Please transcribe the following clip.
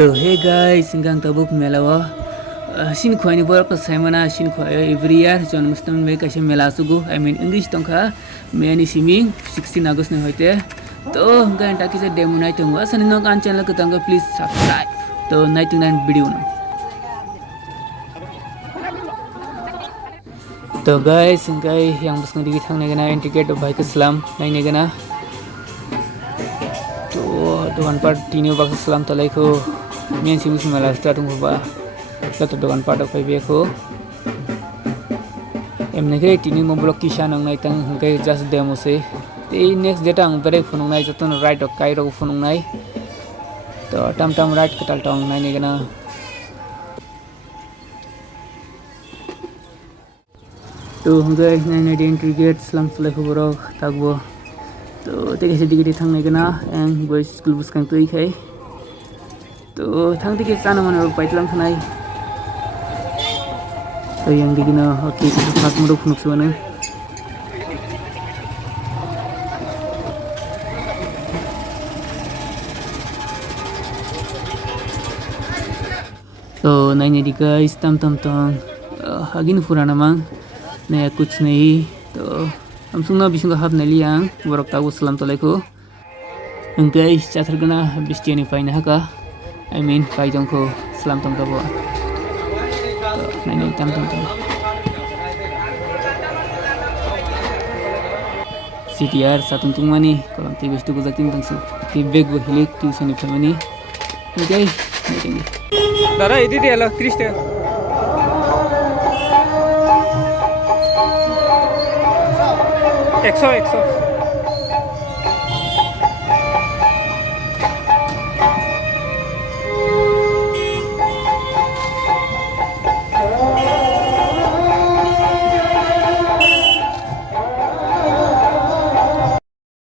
तो hey guys इंगां tabuk melawa sin khwani bor pa saimana sin khwayo every year Janmashtami में कैसे मेला सुगु I mean English तंखा मेनी सिमिंग 16 अगस्त ने होते तो घंटा की से डेमो नाइट होगा सनी नो कान चैनल को तंगा प्लीज सब्सक्राइब तो नाइट वीडियो ना तो guys इंगाई yang buskan digi thang negana indicate bhai ke salam nai negana तो दुकान पर तीनों बार सलाम तलाइको मेन सिमिस मेला स्टार्ट हुआ तो दुकान पर कोई भी को एमने के तीनों मोबाइल की शान अंगनाई तंग के जस्ट डेमो से ते नेक्स्ट डेटा अंग ब्रेक फोन अंगनाई जतन राइट और काइरो फोन अंगनाई तो टम टम राइट कटल टंग अंगनाई नेगना तो हमके नई एंट्री गेट सलाम तलाइको बरो तागबो तो तेगे से दिगे थांनाय गना एं बॉयज स्कूल बुसकां तोइखाय तो थां दिगे जाना मन पाइतलां थानाय तो yang digina ओके फास मदो फुनुक्सोनो तो नाइने दी गाइस तम हागिन पुराना मां नया कुछ नहीं तो हम सुना बिसंग हाबनाय लियां बरक तागु सलाम तलाइको ओंकाय जाथारगोना बिस्टियानि फायना हाका I mean फायजंखौ सलाम तंगाबो नायनाय तम CTR सातुं तुंगमानि कलम ति बेस्तु गुजाकिं तंसु ति बेग बहिलिक टिउसननि फायमानि ओंकाय नायदिं दादा इदि देला 30 टाका 100